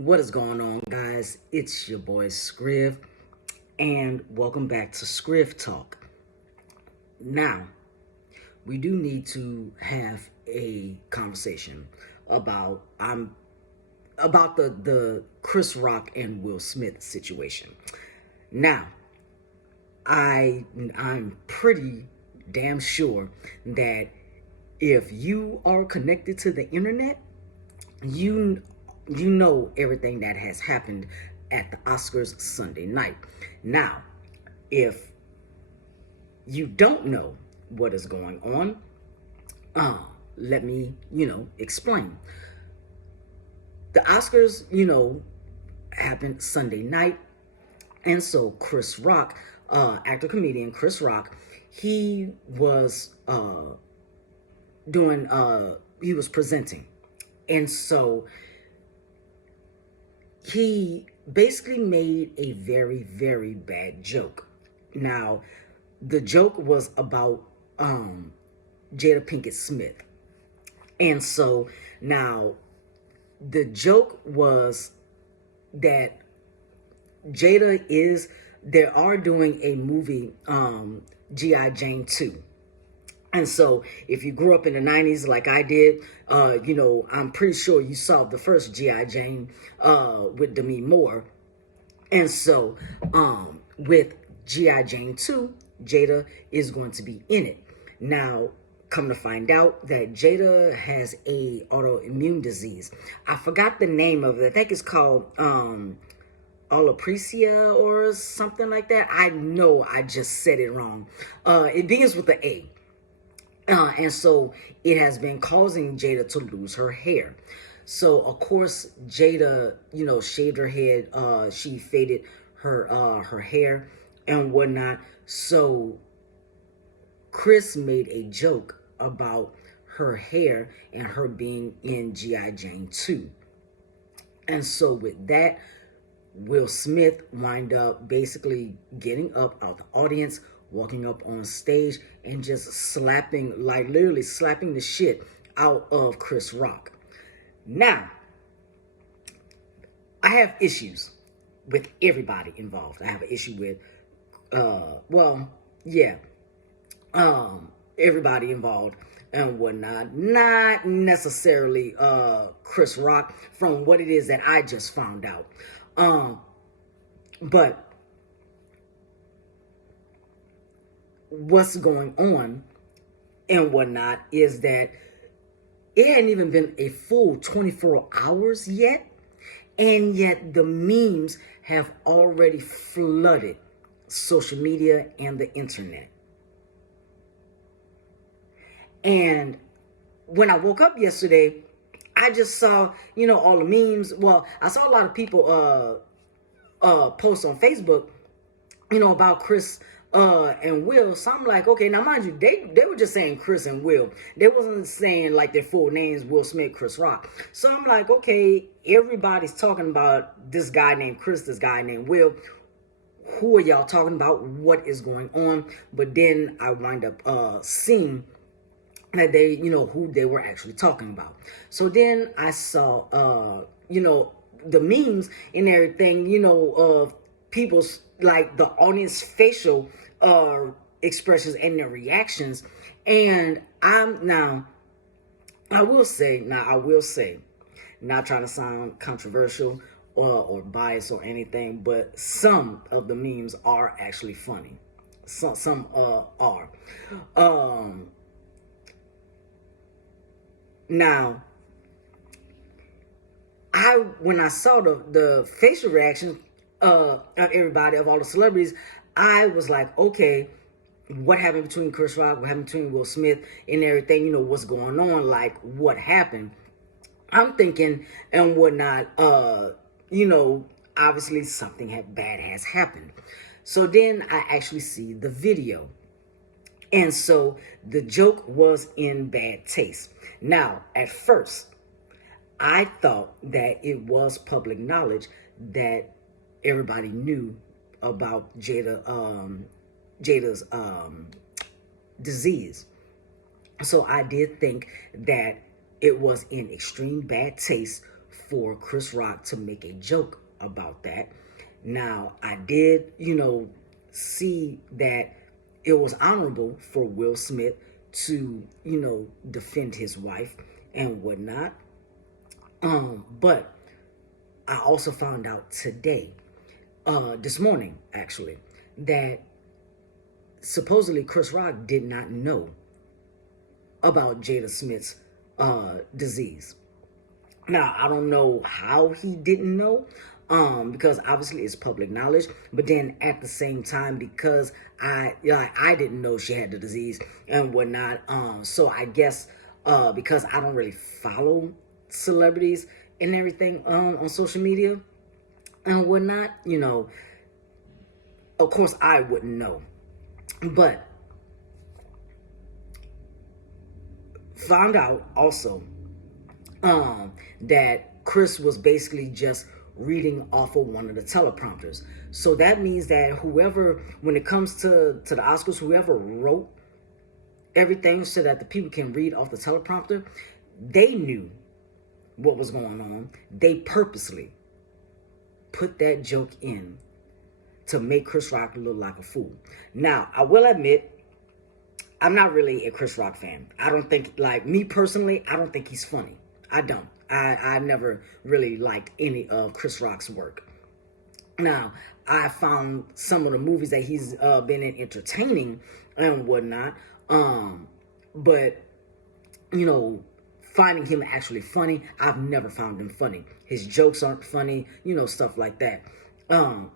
What is going on, guys? It's your boy Scriv, and welcome back to ScrivTalk. Now, we do need to have a conversation about the Chris Rock and Will Smith situation. Now, I'm pretty damn sure that if you are connected to the internet, you know everything that has happened at the Oscars Sunday night. Now, if you don't know what is going on, let me, explain. The Oscars, happened Sunday night, and so Chris Rock, actor comedian Chris Rock, he was he was presenting, and so he basically made a very, very bad joke. Now, the joke was about Jada Pinkett Smith. And so now the joke was that they are doing a movie, G.I. Jane 2. And so if you grew up in the 90s like I did, I'm pretty sure you saw the first G.I. Jane with Demi Moore. And so with G.I. Jane 2, Jada is going to be in it. Now, come to find out that Jada has a autoimmune disease. I forgot the name of it. I think it's called alopecia or something like that. I know I just said it wrong. It begins with the A. And so it has been causing Jada to lose her hair. So, of course, Jada, shaved her head. She faded her hair and whatnot. So Chris made a joke about her hair and her being in G.I. Jane 2. And so with that, Will Smith wind up basically getting up out the audience, walking up on stage and just literally slapping the shit out of Chris Rock. Now, I have issues with everybody involved. I have an issue with, everybody involved and whatnot. Not necessarily Chris Rock from what it is that I just found out. But what's going on and whatnot is that it hadn't even been a full 24 hours yet, and yet the memes have already flooded social media and the internet. And when I woke up yesterday, I just saw, all the memes. Well, I saw a lot of people post on Facebook, about Chris and Will. So I'm like, okay, now mind you, they were just saying Chris and Will. They wasn't saying like their full names, Will Smith, Chris Rock. So I'm like, okay, everybody's talking about this guy named Chris, this guy named Will. Who are y'all talking about? What is going on? But then I wind up seeing that they, who they were actually talking about. So then I saw, the memes and everything, of people's, like, the audience facial expressions and their reactions. And I will say, not trying to sound controversial or biased or anything, but some of the memes are actually funny. Some are. Now, when I saw the facial reactions of everybody, of all the celebrities, I was like, okay, what happened between Chris Rock, what happened between Will Smith and everything, what's going on, like what happened. I'm thinking and whatnot, obviously something bad has happened. So then I actually see the video. And so the joke was in bad taste. Now, at first, I thought that it was public knowledge that everybody knew about Jada's disease. So I did think that it was in extreme bad taste for Chris Rock to make a joke about that. Now, I did, see that it was honorable for Will Smith to, defend his wife and whatnot. But I also found out today, this morning actually, that supposedly Chris Rock did not know about Jada Smith's disease. Now, I don't know how he didn't know, because obviously it's public knowledge. But then at the same time, because I didn't know she had the disease and whatnot. So I guess because I don't really follow celebrities and everything on social media and whatnot, of course I wouldn't know. But found out also that Chris was basically just reading off of one of the teleprompters. So that means that whoever, when it comes to the Oscars, whoever wrote everything so that the people can read off the teleprompter, they knew what was going on. They purposely put that joke in to make Chris Rock look like a fool. Now, I will admit, I'm not really a Chris Rock fan. I don't think, like me personally, I don't think he's funny. I don't. I never really liked any of Chris Rock's work. Now, I found some of the movies that he's been in entertaining and whatnot. But, finding him actually funny, I've never found him funny. His jokes aren't funny, stuff like that.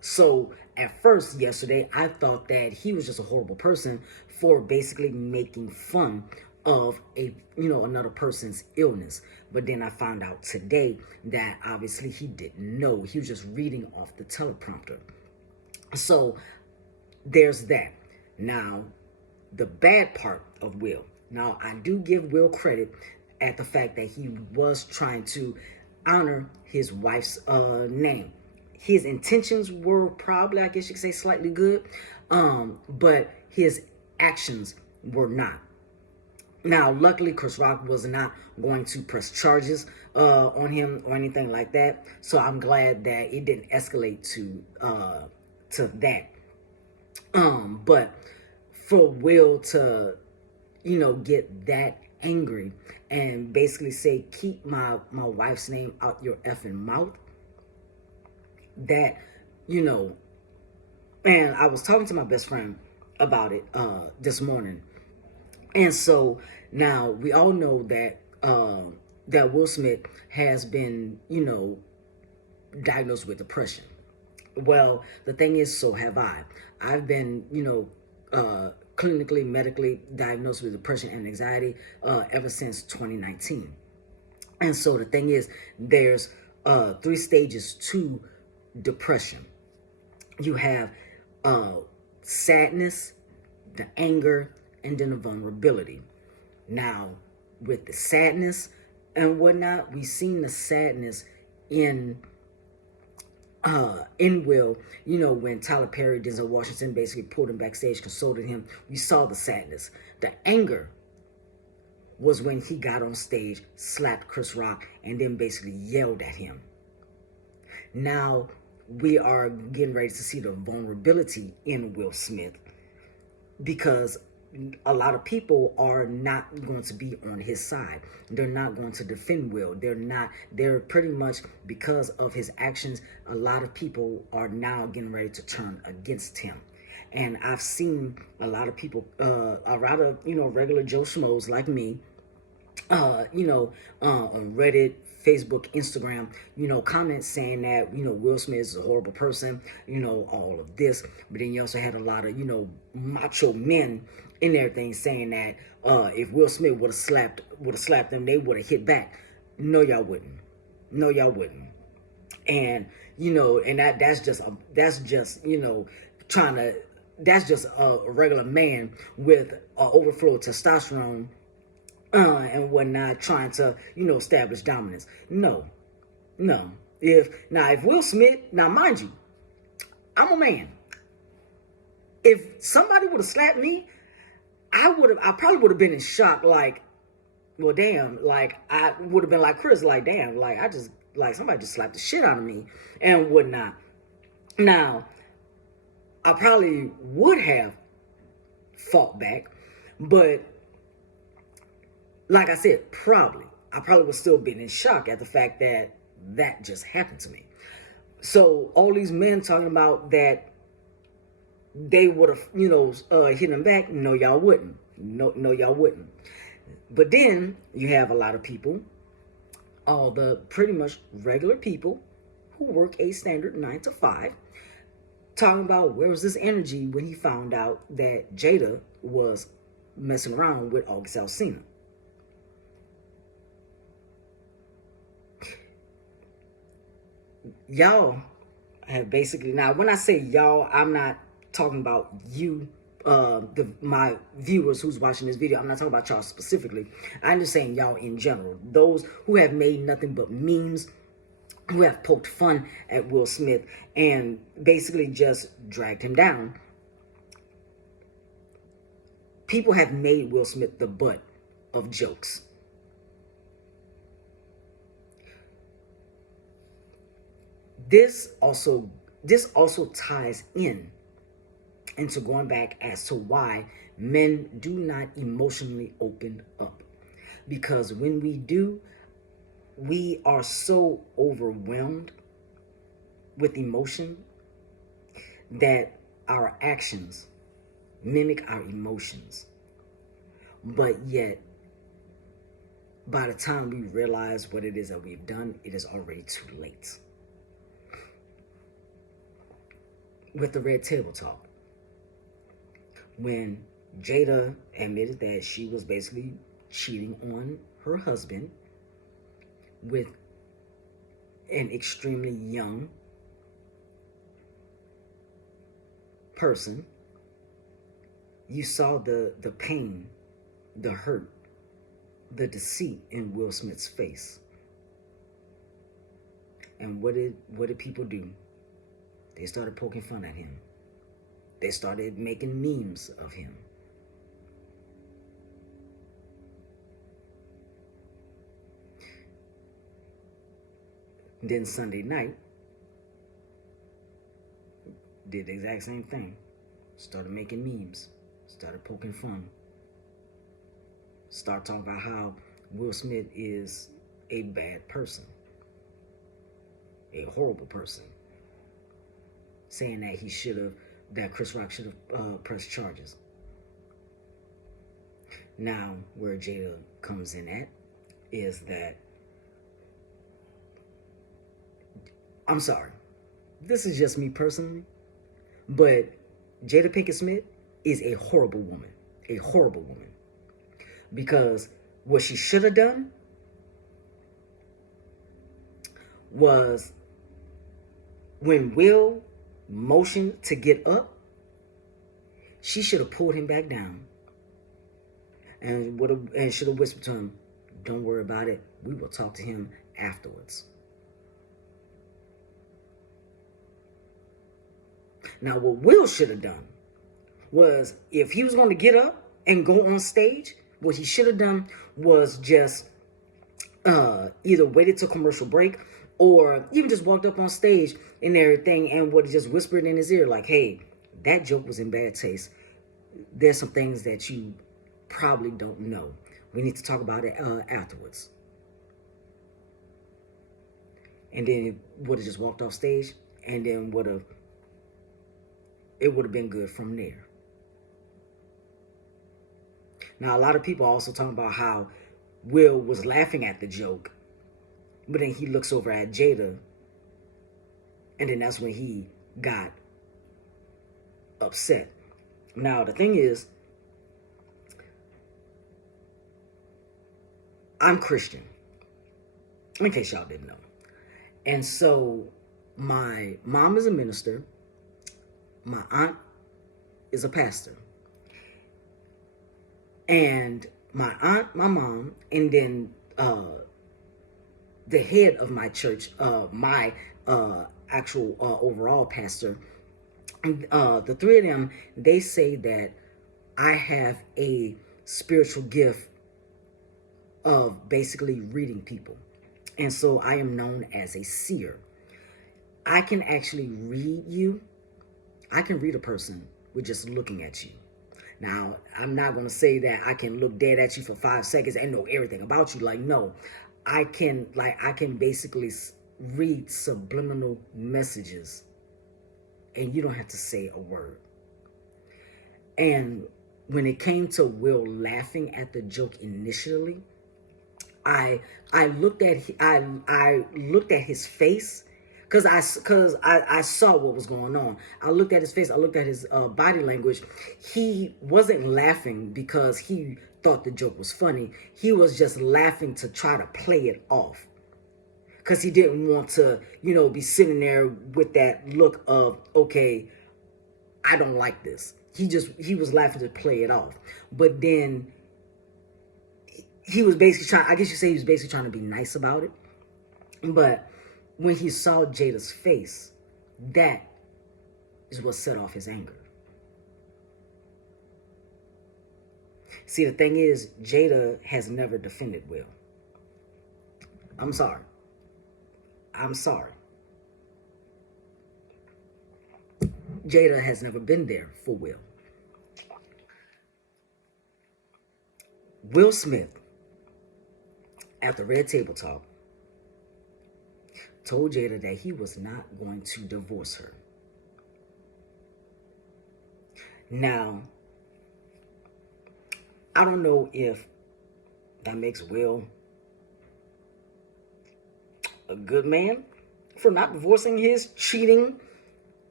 So at first yesterday, I thought that he was just a horrible person for basically making fun of another person's illness. But then I found out today that obviously he didn't know. He was just reading off the teleprompter. So there's that. Now, the bad part of Will. Now, I do give Will credit at the fact that he was trying to honor his wife's name. His intentions were probably, I guess you could say, slightly good, but his actions were not. Now, luckily, Chris Rock was not going to press charges on him or anything like that. So I'm glad that it didn't escalate to that. But for Will to, get that angry and basically say, keep my wife's name out your effing mouth, that, and I was talking to my best friend about it this morning. And so now we all know that that Will Smith has been, diagnosed with depression. Well, the thing is, so have I. I've been, clinically, medically diagnosed with depression and anxiety ever since 2019. And so the thing is, there's 3 stages to depression. You have sadness, the anger, and then the vulnerability. Now, with the sadness and whatnot, we've seen the sadness in Will, when Tyler Perry, Denzel Washington basically pulled him backstage, consoled him. We saw the sadness. The anger was when he got on stage, slapped Chris Rock, and then basically yelled at him. Now, we are getting ready to see the vulnerability in Will Smith, because a lot of people are not going to be on his side. They're not going to defend Will. They're pretty much, because of his actions, a lot of people are now getting ready to turn against him. And I've seen a lot of people, a lot of, regular Joe Schmoes like me, on Reddit, Facebook, Instagram, comments saying that, Will Smith is a horrible person, all of this. But then you also had a lot of, macho men and everything saying that if Will Smith would have slapped them, they would have hit back. No, y'all wouldn't. No, y'all wouldn't. And, and that's just that's just a regular man with overflow of testosterone and whatnot, trying to, establish dominance. No. If Will Smith, now mind you, I'm a man. If somebody would have slapped me, I probably would have been in shock, like, well, damn, like, I would have been like Chris, like, damn, like, I just like somebody just slapped the shit out of me and whatnot. Now, I probably would have fought back, but like I said, I probably would still be in shock at the fact that that just happened to me. So all these men talking about that they would have, hit him back. No, y'all wouldn't. No, y'all wouldn't. But then you have a lot of people, all the pretty much regular people who work a standard 9 to 5, talking about where was this energy when he found out that Jada was messing around with August Alsina. Y'all have basically, now when I say y'all, I'm not talking about you, my viewers who's watching this video. I'm not talking about y'all specifically. I'm just saying y'all in general. Those who have made nothing but memes, who have poked fun at Will Smith and basically just dragged him down. People have made Will Smith the butt of jokes. This also ties into going back as to why men do not emotionally open up. Because when we do, we are so overwhelmed with emotion that our actions mimic our emotions. But yet, by the time we realize what it is that we've done, it is already too late. With the Red Table Talk, when Jada admitted that she was basically cheating on her husband with an extremely young person, you saw the pain, the hurt, the deceit in Will Smith's face. And what did people do? They started poking fun at him. They started making memes of him. Then Sunday night, did the exact same thing. Started making memes. Started poking fun. Start talking about how Will Smith is a bad person. A horrible person. Saying that that Chris Rock should have pressed charges. Now, where Jada comes in at is that, I'm sorry, this is just me personally, but Jada Pinkett Smith is a horrible woman. A horrible woman. Because what she should have done was, when Will motioned to get up, she should have pulled him back down and should have whispered to him, "Don't worry about it. We will talk to him afterwards." Now, what Will should have done was, if he was going to get up and go on stage, what he should have done was just either waited till commercial break, or even just walked up on stage and everything and would have just whispered in his ear like, "Hey, that joke was in bad taste. There's some things that you probably don't know. We need to talk about it afterwards." And then would have just walked off stage, and then it would have been good from there. Now, a lot of people are also talking about how Will was laughing at the joke, but then he looks over at Jada, and then that's when he got upset. Now, the thing is, I'm Christian, in case y'all didn't know. And so my mom is a minister. My aunt is a pastor. And my aunt, my mom, and then the head of my church, my actual overall pastor, the three of them, they say that I have a spiritual gift of basically reading people. And so I am known as a seer. I can actually read you. I can read a person with just looking at you. Now, I'm not going to say that I can look dead at you for 5 seconds and know everything about you. Like, no, I can basically read subliminal messages and you don't have to say a word. And when it came to Will laughing at the joke initially, I looked at his face because I saw what was going on. I looked at his face. I looked at his body language. He wasn't laughing because he thought the joke was funny. He was just laughing to try to play it off because he didn't want to, be sitting there with that look of, okay, I don't like this. He was laughing to play it off. But then he was basically trying, I guess you say he was basically trying to be nice about it. But when he saw Jada's face, that is what set off his anger. See, the thing is, Jada has never defended Will. I'm sorry. Jada has never been there for Will. Will Smith, at the Red Table Talk, told Jada that he was not going to divorce her. Now, I don't know if that makes Will a good man for not divorcing his cheating,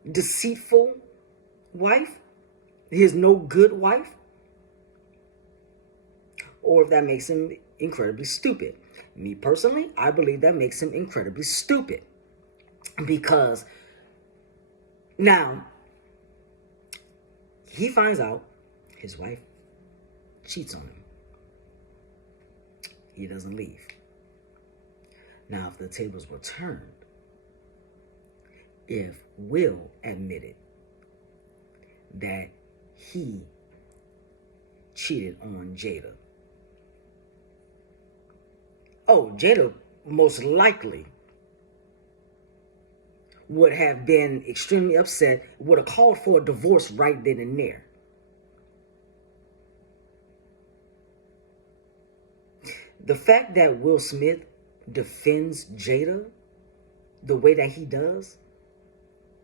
deceitful wife, his no good wife, or if that makes him incredibly stupid. Me personally, I believe that makes him incredibly stupid because now he finds out his wife cheats on him. He doesn't leave. Now, if the tables were turned, if Will admitted that he cheated on Jada, Jada most likely would have been extremely upset, would have called for a divorce right then and there. The fact that Will Smith defends Jada the way that he does,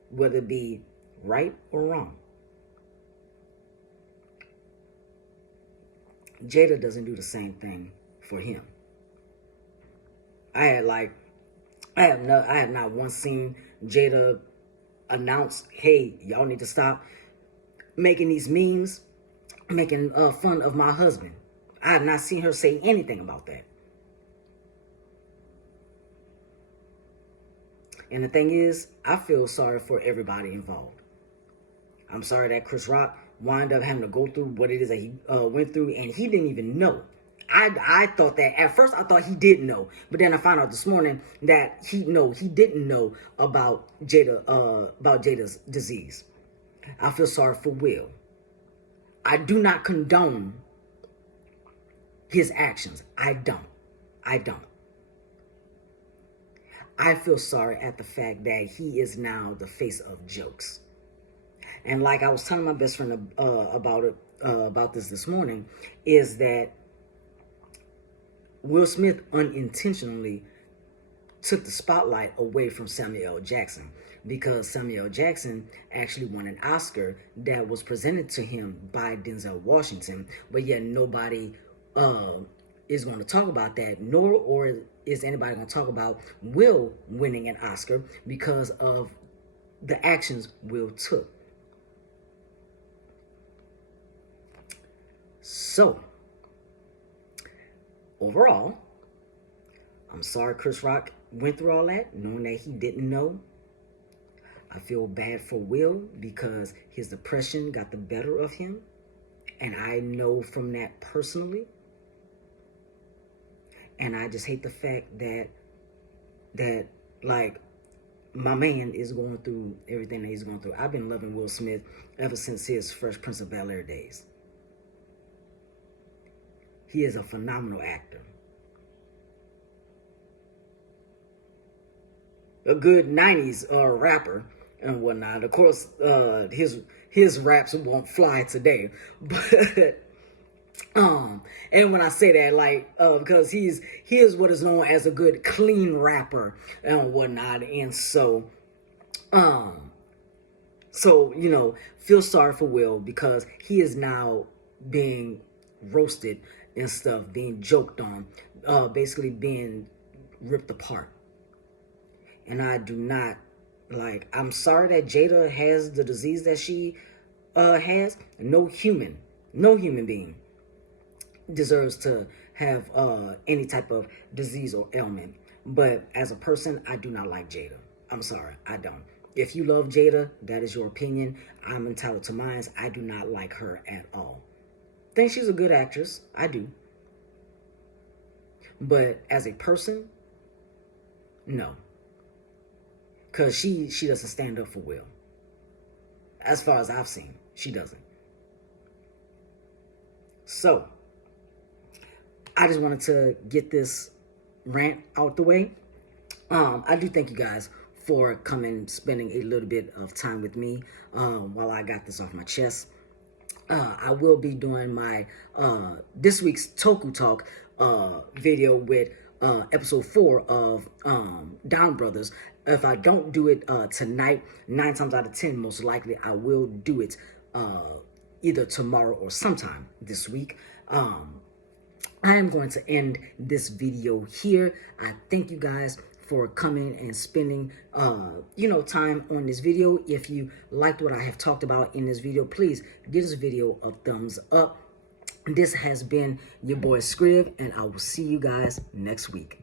whether it be right or wrong, Jada doesn't do the same thing for him. I have not once seen Jada announce, "Hey, y'all need to stop making these memes, making fun of my husband." I have not seen her say anything about that. And the thing is, I feel sorry for everybody involved. I'm sorry that Chris Rock wound up having to go through what it is that he went through, and he didn't even know. I thought that at first I thought he did know, but then I found out this morning that he didn't know about Jada's disease. I feel sorry for Will. I do not condone his actions. I don't. I feel sorry at the fact that he is now the face of jokes. And like I was telling my best friend about this morning, is that Will Smith unintentionally took the spotlight away from Samuel L. Jackson, because Samuel L. Jackson actually won an Oscar that was presented to him by Denzel Washington, but yet nobody is going to talk about that, nor is anybody going to talk about Will winning an Oscar because of the actions Will took. So, overall, I'm sorry Chris Rock went through all that, knowing that he didn't know. I feel bad for Will because his depression got the better of him, and I know from that personally. And I just hate the fact that like my man is going through everything that he's going through. I've been loving Will Smith ever since his Fresh Prince of Bel-Air days. He is a phenomenal actor. a good 90s rapper and whatnot. Of course, his raps won't fly today, but and when I say that, like, because he is what is known as a good clean rapper and whatnot. And um so feel sorry for Will, because he is now being roasted and stuff, being joked on, basically being ripped apart. And I do not like. I'm sorry that Jada has the disease that she has. No human being deserves to have any type of disease or ailment. But as a person, I do not like Jada. I'm sorry, I don't. If you love Jada, that is your opinion. I'm entitled to mine. I do not like her at all. Think she's a good actress. I do. But as a person, no. Because she doesn't stand up for Will. As far as I've seen, she doesn't. So, I just wanted to get this rant out the way. I do thank you guys for coming, spending a little bit of time with me while I got this off my chest. I will be doing my this week's Toku Talk video with episode 4 of Down Brothers. If I don't do it tonight, 9 times out of 10, most likely I will do it either tomorrow or sometime this week. I am going to end this video here. I thank you guys for coming and spending time on this video. If you liked what I have talked about in this video, please give this video a thumbs up. This has been your boy Scriv, and I will see you guys next week.